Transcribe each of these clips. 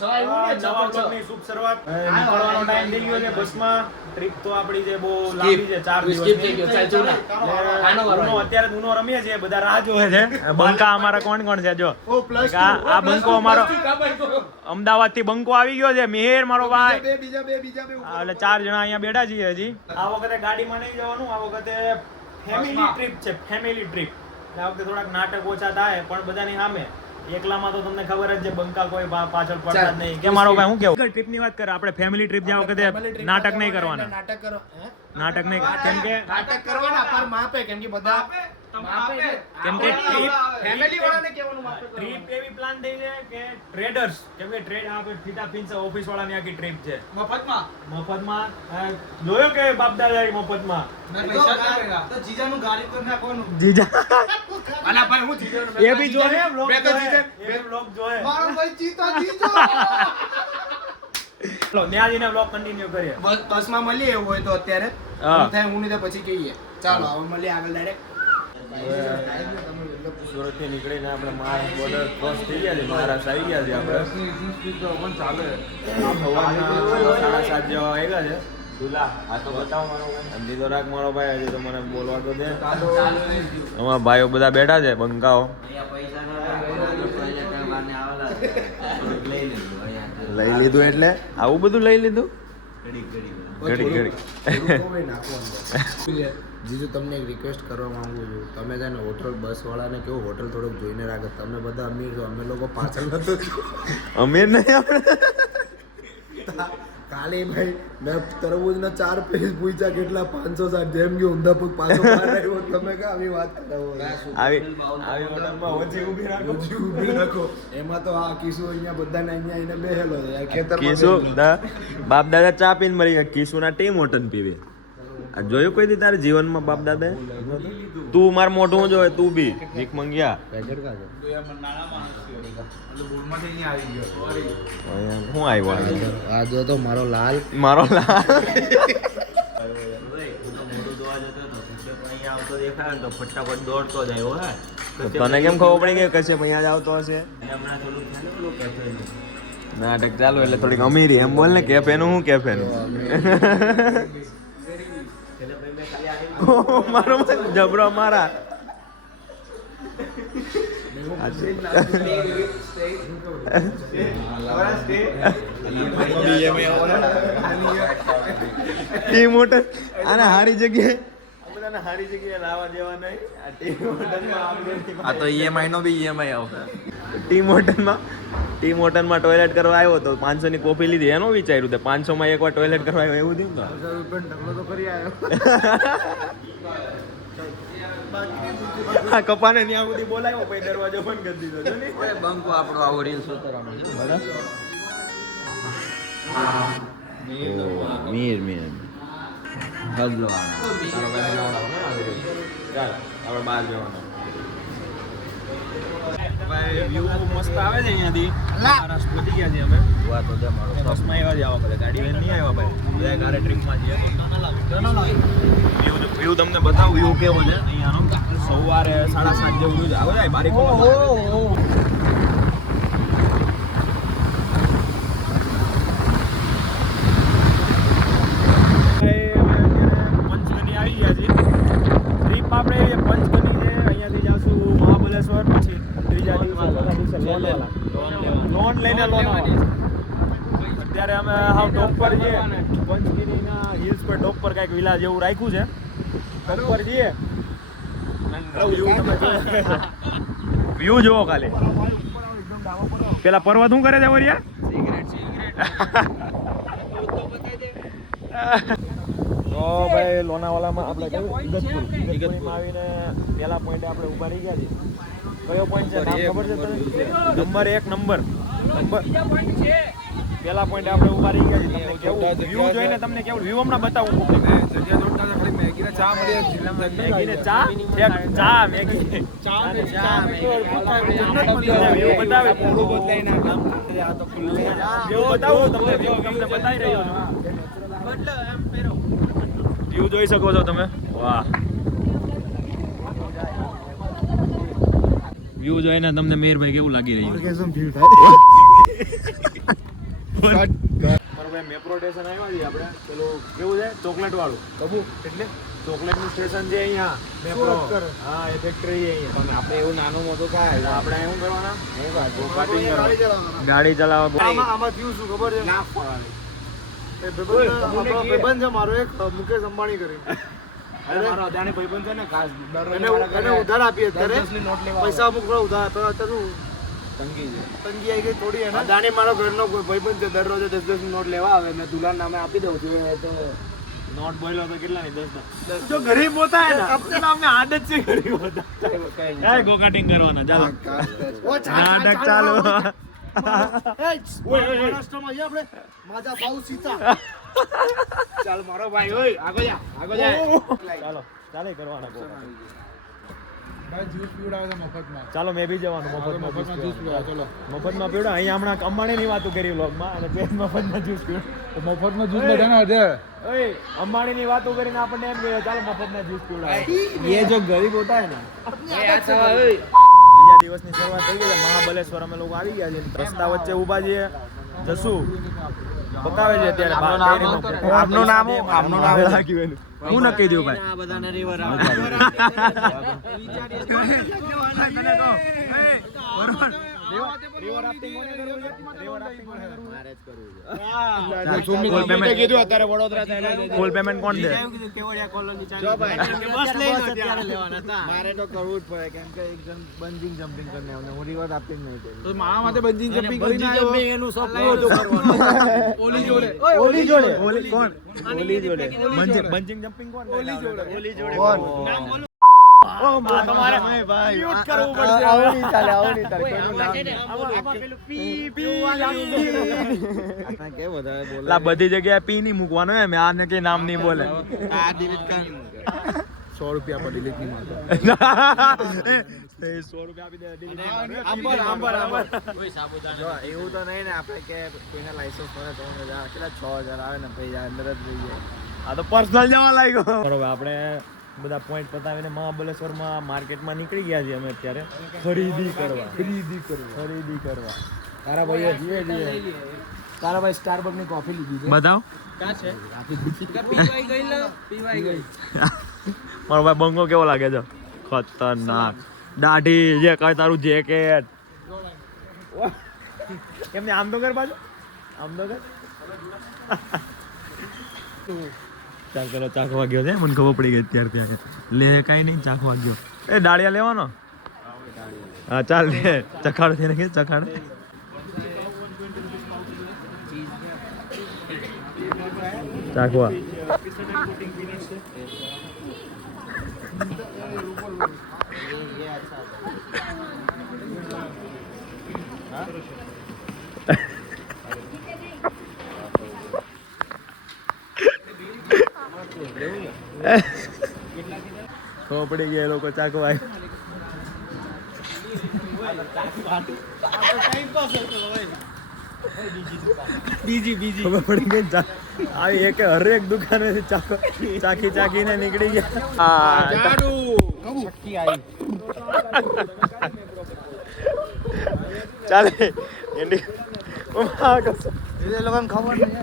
નવા બ્લોગની શુભ શરૂઆત. નીકળવાનો ટાઈમ થઈ ગયો છે બસમાં. ટ્રીપ તો આપણી જે બહુ લાંબી છે, 4 દિવસની. અત્યારે ઉનો રમીએ છીએ, બધા રાહ જોવે છે. બંકા અમારા કોણ કોણ છે જો આ બંકો અમારો અમદાવાદ થી બંકો આવી ગયો છે. મિહિર મારો ભાઈ, એટલે 4 જણા અહીંયા બેઠા છીએ. હજી આ વખતે ગાડીમાં નહીં જવાનું, આ વખતે ફેમિલી ટ્રીપ છે. ફેમિલી ટ્રીપ આ વખતે થોડાક નાટક ઓછા થાય, પણ બધાની સામે. એકલામાં તો તમને ખબર જ છે, બંકા કોઈ પાછળ પડતા જ નહીં. કે મારો ભાઈ હું કેવું ટ્રીપ ની વાત કરે, આપણે ફેમિલી ટ્રીપ જ્યાં વખતે નાટક નહીં કરવાના. નાટક કરો, નાટક નહીં, કેમ કે નાટક કરવાના પર માપે, કેમ કે બધા કેમ કે ફેમિલી વાળાને કહેવાનું માપે. ટ્રીપ એવી પ્લાન થઈ છે કે ટ્રેડર્સ, કેમ કે ટ્રેડ આ ફીતા ફીન્સ ઓફિસ વાળાની આખી ટ્રીપ છે. મફતમાં જોયો કે બાપ દાદા મફતમાં તો જીજાનું ગાડી તો નાખવાનું. જીજા આના ભાઈ હું જીજાનું એ બી જોહે, મેં તો જીતે બ્લોગ જોહે. મારો ભાઈ જીતો ચલો ન્યાજીને બ્લોગ કન્ટિન્યુ કરીએ. બસમાં મળીએ એવું હોય તો અત્યારે હા. થાય હું નહીં તો પછી કહીએ. ચાલો હવે મળીએ આગળ ડાયરેક્ટ. સુરત થી નીકળીને આપણે મહારાષ્ટ્ર બોર્ડર ક્રોસ થઈ ગયા છે. મહારાષ્ટ્ર આવી ગયા છે આપણે. સવારના 7:30 જેવા આવ્યા છે. આ તો બતાવો મારો ભાઈ. અંધી તો રાખ મારો ભાઈ, હજી તો મને બોલવા તો દે. અમારા ભાઈઓ બધા બેઠા છે, બંકાઓ. લઈ લીધું એટલે આવું બધું લઈ લીધું. ઘડી જીજુ તમને એક રિક્વેસ્ટ કરવા માંગુ છું. તમે છે ને હોટલ બસ વાળાને કેવું હોટલ થોડુંક જોઈને રાખો. તમે બધા અમીર છો, અમે લોકો પાછળ નતો. અમીર નહીં આપણે. કાલે ભાઈ મેં તરબૂચના 4 પીસ પૂછ્યા કેટલા 560, જેમ કે ઊંધા પગ પાછો બહાર આવ્યો. તમે કે આવી વાત કરો, આવી હોટલમાં ઓછી ઊભી રાખો. એમાં તો આ કિસ્સો અહીંયા બધાને અહીંયા એને બેહેલો છે યાર. ખેતરમાં કીસુ બાપ દાદા ચા પીને મરી ગયા. કીસુના ટીમ હોટલ પીવે. આ જોયું કોઈ દી તારે જીવનમાં બાપ દાદા? તું માર મોઢું જોયે, તું બી ભીખ મંગ્યા. પેકેટ કાઢો. હું આવ્યો આ જો તો મારો લાલ. મારો લાલ. ફટાફટ દોડતો જ આવ્યો. તને કેમ ખબર પડી ગઈ કશે અહીંયા જ આવતો હશે? નાટક ચાલુ એટલે થોડીક અમીરી એમ બોલ ને. કેફે નું શું કેફે નું? મારો જબરો મારા. ટીમ હોટલ આને હારી જગ્યાએ હારી જગ્યાએ લાવવા દેવા નહીં. આ ટીમ હોટલમાં આ તો ઈએમઆઈ નો બી ઈએમઆઈ આવશે. ટીમ હોટલમાં ટોયલેટ કરવા આવ્યો તો 500 ની કોફી લીધી. એનો વિચાર્યું તે 500 માં એકવાર ટોયલેટ કરવા આવ્યો એવું થયું ને. કપાને ત્યાં સુધી બોલાવ્યો, પછી દરવાજો બંધ કરી દીધો. જો ને બંકો આપણો આવો રીલ્સ ઉતારવાનો છે. મીર હબલો ચાલ આપણે બહાર જવાનું. વ્યૂ મસ્ત આવે છે અહીંયાથી. મહારાષ્ટ્ર પહોંચી ગયા છીએ અમે. બસમાં આવ્યા છે, આવા બધા ગાડી લઈને નહીં આવ્યા ભાઈ. બધા ગારે ટ્રીપમાં છીએ. વ્યૂ તમને બતાવું વ્યૂ કેવો છે અહીંયાનો. સવારે 7:30 જેવું વ્યૂ આવે છે બારીક. પંચગની આવી ગયા છીએ. ટ્રીપ આપણે પંચગની છે. અહીંયાથી જાશું મહાબલેશ્વર, પછી ત્રીજા દિવસે લોન લઈને અત્યારે અમે હાવ ટોપ પર છીએ. પંચગીરીના હિલ્સ પર ટોપ પર કંઈક વિલા જેવું રાખ્યું છે. ટોપ પર જઈએ. વ્યૂ જોવો ખાલી. પેલા પર્વત શું કરે છે વરિયા? તો ભાઈ લોનાવાલામાં આપણે ઇગતપુરમાં આવીને પહેલા પોઈન્ટે આપણે ઊભા રહી ગયા છીએ. કયો પોઈન્ટ છે નામ ખબર છે તને? નંબર 1 નંબર પહેલા પોઈન્ટે આપણે ઊભા રહી ગયા છીએ. તમને કેવું વ્યૂ જોઈને તમને કેવું વ્યૂ હમણાં બતાવું. મેગીને ચા મેગી વ્યૂ બતાવે. વ્યૂ બતાવું તમને, વ્યૂ તમને બતાવી રહ્યો છું. વ્યૂ જોઈ શકો છો તમે. વાહ, વ્યૂ જોઈને તમને મેહરભાઈ કેવું લાગી રહ્યું? મારો ભાઈ મેપ્રો સ્ટેશન આવ્યા છીએ આપણે પેલું કેવું છે ચોકલેટ વાળું કબુ એટલે ચોકલેટ નું સ્ટેશન છે અહીંયા મેપ્રો હા એ ફેક્ટરી છે અહીંયા પણ આપણે એવું નાનું મોટું ખાય આપણે શું કરવાના ગોકાટિંગ ગાડી ચલાવવા આમાં થયું શું ખબર છે એ ભાઈબંધ છે મારો એક મુકેશ અંબાણી કરી મારો અદાણી ભાઈબંધ છે ને ખાસ એને ઉધાર આપી અત્યારે પૈસા અમુક થોડા ઉધાર આપ્યા અત્યારે તંગી છે તંગી આવી ગઈ થોડી એને અદાણી મારો ઘરનો ભાઈબંધ છે દરરોજ 10 ની નોટ લેવા આવે મેં દુલાન નામે આપી દઉં છું એ તો નોટ બોલ્યો તો કેટલાની 10 જો ગરીબ હોતા હે ના अपने नाम में आदत से गरीब होता है ગોકાટિંગ કરવાના ચાલો નાટક ચાલુ મહારાષ્ટ્રમાં જઈએ આપણે માજા ભાવ સીતા ચાલ મારો ભાઈ ઓય આગળ જા ચાલો ચાલે કરવાના ગોકાટિંગ ભાઈ જ્યુસ પીવડાવે છે મફતમાં ચાલો મેં બી જવાનું મફતમાં જ્યુસ પીવડાવે ચલો મફતમાં પીવડા અહીંયા હમણાં અંબાણીની વાતો કરી વ્લોગમાં અને તે મફતમાં જ્યુસ પીવડા તો મફતમાં જ્યુસ બધાને દે ઓય અંબાણીની વાતો કરીને આપણને એમ કહે ચાલો મફતમાં જ્યુસ પીવડાવે ये जो गरीब होता है ना બીજા દિવસની શરૂઆત થઈ ગઈ છે મહાબલેશ્વર અમે લોકો આવી ગયા છે રસ્તા વચ્ચે ઊભા છીએ જસુ બતાવે છે અત્યારે આપનું નામ હું નક્કી દઉં ભાઈ આ બધાને રિવર ફૂલ પેમેન્ટ કોણ દે મારે તો કરવું જ પડે કેમ કે એકદમ બંજીંગ જમ્પિંગ કરીને આવને હું રિવર રાફ્ટિંગ નહીં કરું તો મારા માટે બંજીંગ જમ્પિંગ કરીને બંજીંગ આવ્યો જમ્પિંગ એનું સપનું હતું કરવાનું ઓલી જોડે ઓલી જોડે ઓલી કોણ ઓલી જોડે બંજિંગ જમ્પિંગ કોણ ઓલી જોડે કોણ નામ બોલો ઓ માં તમારે મ્યુટ કરવું પડશે આવું નહીં ચાલે કોઈનું નામ આમાં પેલું પી પી લાગુ આપણે કે વધારે બોલે લા બધી જગ્યાએ પી નહીં મૂકવાનું એમ આને કે નામ નહીં બોલે આ ડિલીટ કરી મૂકે 100 રૂપિયા પર ડિલીટ નહીં મારતો 100 રૂપિયા આપી દે delete આંબર જો એવું તો નહીં ને આપણે કે કોઈના લાયસન્સ મળે તો કેટલા 6000 આવે ને પછી અંદર જ રહી જાય આ તો પર્સનલ જવા લાગ્યો બરોબર આપણે બધા પોઈન્ટ પતાવીને મહાબલેશ્વરમાં માર્કેટમાં નીકળી ગયા છીએ અમે અત્યારે ખરીદી કરવા તારા ભાઈએ તારા ભાઈ સ્ટારબક ની કોફી લીધી છે બતાવ પીવાઈ ગઈ મારો ભાઈ બંગો કેવો લાગે છે ખતરનાક દાઢી જે કઈ તારું જેકેટ કેમને આમ તો કર બાજુ આમ તો કર ચાલ પેલો ચાખવા ગયો છે મને ખબર પડી ગઈ અત્યારે ત્યાં લે કાંઈ નહીં ચાખવા ગયો એ દાળિયા લેવાનો હા ચાલ લે ચખાડ થઈને કે ચખાડ ચાખવા ખબર પડી ગયા એ લોકો ચાકવા ખબર પડી ગઈ આવી એક હરેક દુકાને ચાખીને નીકળી ગયા ચાલે એન્ડી લોકોને ખબર નહીં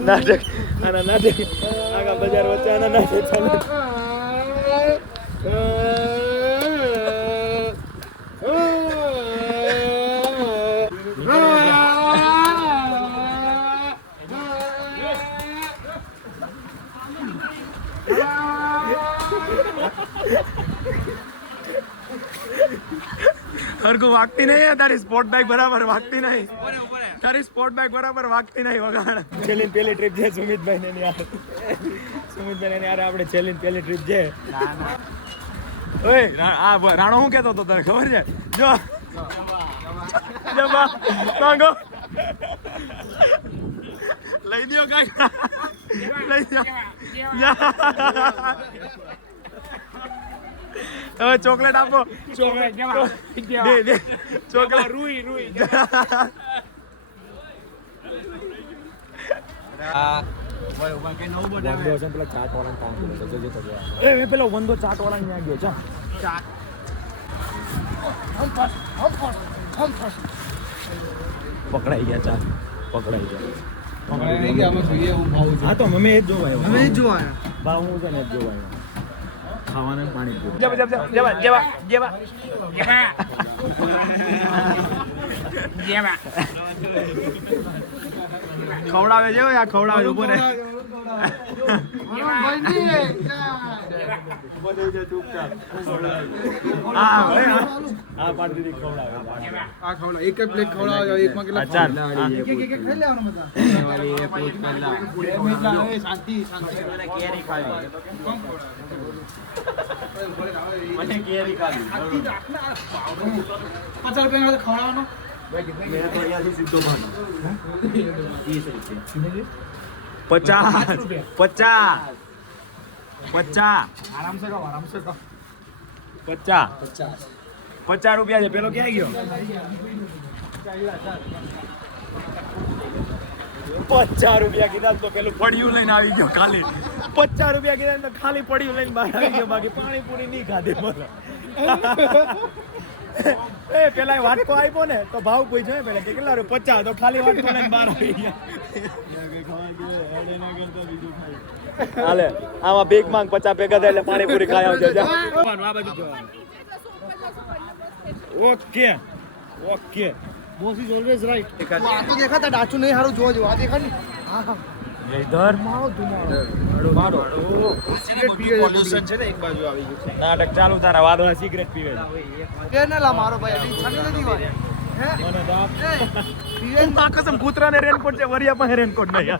નાટક આના નાટક આખા બજાર વચ્ચે આના નાટક ચાલે હરકો વાગતી નહીં હે તારી સ્પોર્ટ બાઇક બરાબર વાગતી નહીં તારી સ્પોર્ટ બાઇક બરાબર વાગતી નહીં વગાડ છેલ્લી પેલી ટ્રીપ છે સુમિતભાઈ ને યાર સુમિતભાઈ ને યાર આપણે છેલ્લી પેલી ટ્રીપ છે ઓય આ રાણો હું કહેતો હતો તને ખબર છે જો જબા માંગો લઈ દ્યો કાકા લઈ દ્યો હવે ચોકલેટ આપો ચોકલેટ દે દે ચોકલેટ રૂઈ પેલો વંદો ચાટ વાળા ત્યાં ગયો ચા પકડાઈ ગયા ચાલ પકડાઈ ગયા આમાં જોઈએ હું ભાવ હા તો અમે એ જ જોવા આવ્યા. અમે જોવા આવ્યા. ભાવ હું છે ને એ જ જોવા આવ્યા. ખાવાના ને પાણી પીવું. જેવા ખવડાવે છે આ ખવડાવે ઉભો રહે. હા પાડી દીધી ખવડાવે. આ ખવડાવ એક જ પ્લેટ ખવડાવો એકમાં કેટલા ચાલ એક ખાઈ લેવાનું બધા શાંતિ મને કેરી ખાવી. મને કેરી ખાવી. 50 રૂપિયા ખવડાવવાનો મેં તો અહીંયાથી સીધો ભાગ 50 આરામ સે ખાઓ 50 રૂપિયા છે. પેલો ક્યાં ગયો? 50 રૂપિયા કીધા તો પેલું પડ્યું લઈને આવી ગયો ખાલી. 50 રૂપિયા કીધા તો ખાલી પડ્યું લઈને બહાર આવી ગયો. બાકી પાણીપુરી નહીં ખાધી બોલો. એ પેલા વાટકો આપ્યો ને તો ભાવ પૂછ્યો ને પેલા કે કેટલા રૂપિયા? 50. તો ખાલી વાટકો લઈને બહાર આવી ગયા. હાલે આમાં ભીખ માંગ 50 ભેગા થાય એટલે પાણીપુરી ખાઈ આવજો. આ બાજુ okay okay boss is always right આ તો દેખાતા ડાચું નહીં હારું જોવા જેવું આ દેખા ને હા હા ઇધર મારો ધુમાડો સિગરેટ પીવે પોલ્યુશન છે ને એક બાજુ આવી ગયું છે. નાટક ચાલુ તારા વાદળા સિગરેટ પીવે છે. કે ના લા મારો ભાઈ એની છાની નથી વાત હે મને તો આપ પીવે આ કસમ કૂતરાને રેનકોટ છે વરિયા પાસે રેનકોટ નહીં.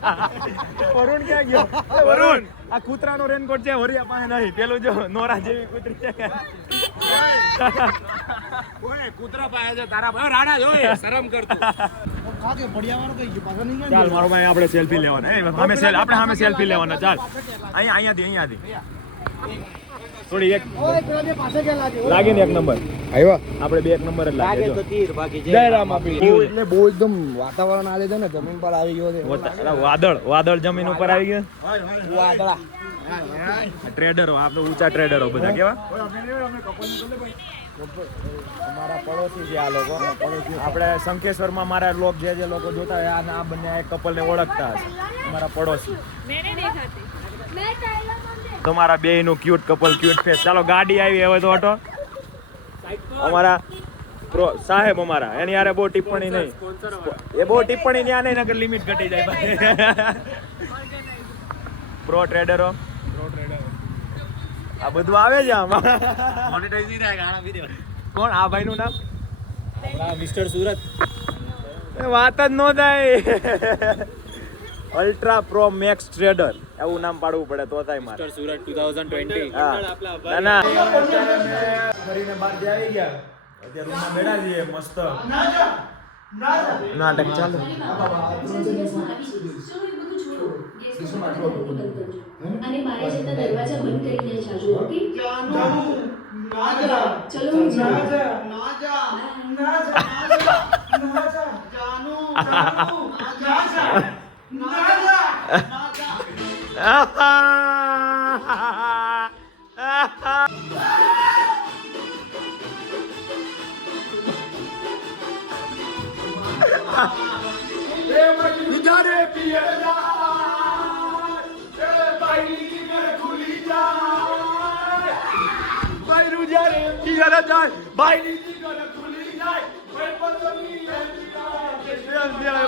વરુણ ક્યાં ગયો? વરુણ આ કૂતરાનો રેનકોટ છે વરિયા પાસે નહીં. પેલું જો નોરા જેવી કૂતરી છે. ઓય કૂતરા પાસે છે તારા ભાઈ રાડા જોઈ શરમ કરતો. ખાજો પડિયાવાળો કઈ ગયો પાછા નહીં ચાલ મારો ભાઈ આપણે સેલ્ફી લેવાના. આપણે સામે સેલ્ફી લેવાના. ચાલ અહીંયાથી થોડી એક ઓય પેલા જે પાસે ગયા લાગે લાગે ને એક નંબર આવ્યા આપણે બે એક નંબર જ લાગે જો. તીર બાકી જય રામ આપી એટલે બહુ એકદમ વાતાવરણ આલે છે ને જમીન પર આવી ગયો છે વાદળ જમીન ઉપર આવી ગયા. વાદળા ટ્રેડરો આપણે ઊંચા ટ્રેડરો બધા કેવા અમારા પડોશી છે આ લોકો. આપણે શંકેશ્વરમાં મારા લોક જે લોકો જોતા હોય આ બંને આ કપલને ઓળખતા હશે. અમારા પડોશી मैंने देखा थे मैं टाइलर તમારા બેયનું ક્યુટ કપલ ક્યુટ ફેસ. ચાલો ગાડી આવી હવે તો ઓટો. અમારા સાહેબ અમારા એની યારે બહુ ટિપ્પણી નહીં. એ બહુ ટિપ્પણી ત્યાં નહીં નકર લિમિટ ઘટી જાય ભાઈ. પ્રો ટ્રેડરો આ બધું આવે છે આમાં. મોનેટાઈઝ નહીં થાય ગાણા વિડિયો. કોણ આ ભાઈનું નામ? મિસ્ટર સુરત એ વાત જ ન થાય. અલ્ટ્રા પ્રો મેક્સ ટ્રેડર એવું નામ પાડવું પડે તો થાય મારે. મિસ્ટર સુરત 2020 હા. ના ના અત્યારે અમે ફરીને બહાર થી આવી ગયા. અત્યારે રૂમમાં બેઠા છીએ મસ્ત નાટક ચાલુ. અને મારે જતા દરવાજા બંધ કરીને જાજો ઓકે ચલો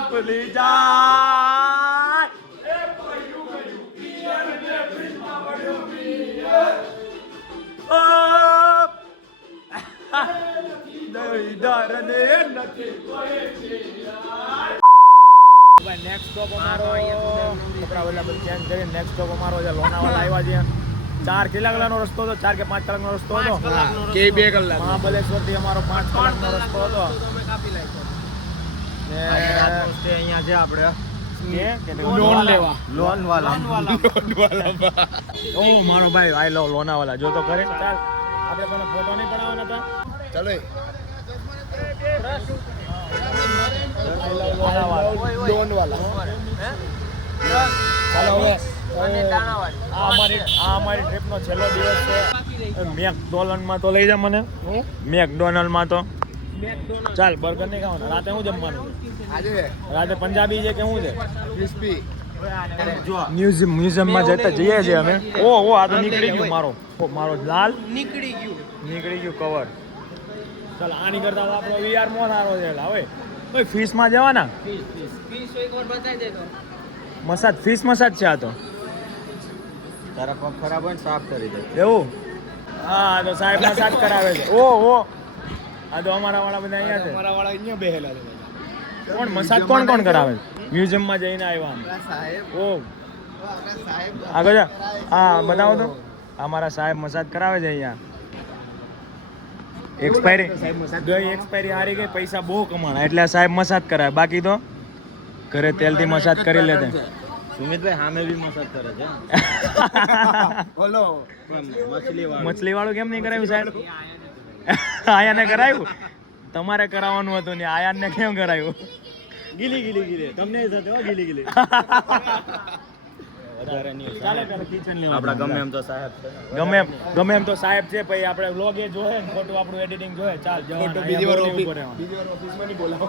ભૂલી જાય નેક્સ્ટ સ્ટોપ અમારો કપડા બધા ચેન્જ કરી નેક્સ્ટ સ્ટોપ અમારો છે લોનાવાલા આવ્યા છે. 4 કલાકનો રસ્તો હતો. 4 કે 5 કલાકનો રસ્તો હતો. કે 2 કલાક મહાબલેશ્વર થી અમારો 5 કલાકનો રસ્તો હતો. અહીંયા છે આપણે લોન લેવા લોન વાલા ઓ મારો ભાઈ આઈ લવ લોનાવાલા જો તો કરે. ચાલ આપણે પેલા ફોટો નહીં પડાવવાના હતા. ચાલો લોન વાલા ચાલો હવે આ અમારી ટ્રીપનો છેલ્લો દિવસ છે. મેકડોનલ્ડમાં તો લઈ જા મને. મેકડોનલ્ડમાં તો ચાલ બર્ગર નહીં ખાવાનું રાતે શું જમવાનું રાતે પંજાબી છે કે શું છે ક્રિસ્પી મ્યુઝિયમમાં જઈએ છીએ અમે ઓ આ તો નીકળી ગયું મારો લાલ નીકળી ગયું કવર ચાલ આની કરતા તો આપણો વીઆર મોં સારો છે હવે ઓય ફિશમાં જવાના મસાજ ફિશ મસાજ છે આ તો તારા પગ ખરાબ હોય ને સાફ કરી દે. એવું હા તો સાહેબ મસાજ કરાવે છે ઓ આ તો અમારા વાળા બધા અહીંયા છે અમારા વાળા અહીંયા બેહેલા છે કોણ મસાજ કોણ કરાવે મ્યુઝિયમમાં જઈને આવ્યા અમે. સાહેબ ઓ આપણા સાહેબ આગળ જા હા બતાવો તો અમારા સાહેબ મસાજ કરાવે છે અહીંયા એક્સપાયરી હારી ગઈ પૈસા બહુ કમાણા એટલે આ સાહેબ મસાજ કરાવે બાકી તો ઘરે તેલથી મસાજ કરી લેતે સુમિતભાઈ સામે બી મસાજ કરે છે બોલો મછલી વાળું કેમ નહીં કરાવ્યું સાહેબ આયાને કરાવ્યું તમારે કરાવવાનું હતું ને આયાને કેમ કરાવ્યું ગીલી તમને સાથે ગીલી વધારે નહીં ચાલે પેલા કિચન લેવા આપડા ગમે એમ તો સાહેબ છે ગમે એમ તો સાહેબ છે પછી આપણે વ્લોગ એ જોયે ને ખોટું આપણું એડિટિંગ જોયે ચાલ જવાનું બીજી વાર અહીંયા ઓફિસમાં નહીં બોલાવો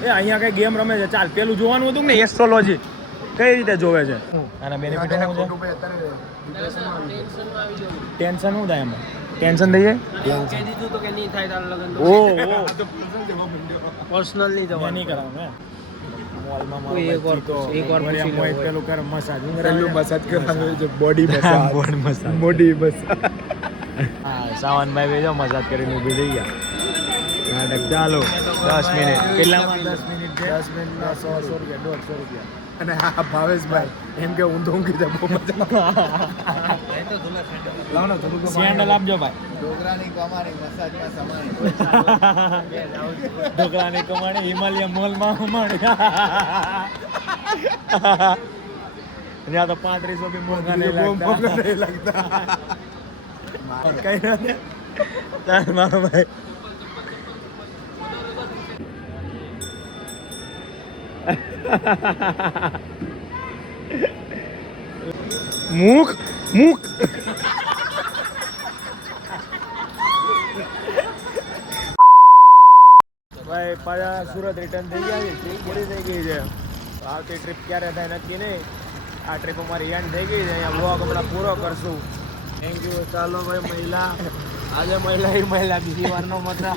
એ અહીંયા કઈ ગેમ રમે છે ચાલ પેલું જોવાનું હતું ને એસ્ટ્રોલોજી કઈ રીતે જોવે છે આના બેનિફિટ શું છે ટેન્શન શું થાય એમાં ટેન્શન થઈ જાય ઓ પર્સનલ નહીં મેં નહીં કરાવું હે મોલમાં મારો એક વાર પેલું કર મસાજ મસાજ કરાવે છે body body massage body massage હા સાવનભાઈ બેજો મસાજ કરીને ઊભી થઈ ગયા નાટક ચાલો 10 મિનિટ કેટલામાં 10 મિનિટ છે 10 મિનિટમાં 100 રૂપિયા 150 રૂપિયા અને હા ભાવેશભાઈ એમ કે ઊંધો ઊંઘી જાય બહુ મજા લાવો ને થોડુંક સેન્ડલ આપજો ભાઈ ડોગરાની કમાણી મસાજમાં સમાણી ઢોકળાની કમાણી હિમાલય મોલમાં કમાણી ત્યાં તો 3500 બી મોંઘા નહીં લાગતા કઈ નથી ચાલ મારો ભાઈ મુખ ભાઈ પાછા સુરત રિટર્ન થઈ ગયા છે ટ્રીપ પૂરી થઈ ગઈ છે આવતી ટ્રીપ ક્યારે થાય નક્કી નહીં આ ટ્રીપ અમારી એન્ડ થઈ ગઈ છે અહીંયા વ્લોગ હમણાં પૂરો કરશું થેન્ક યુ ચાલો ભાઈ મહિલા આજે મહિલા બીજી વારનો મત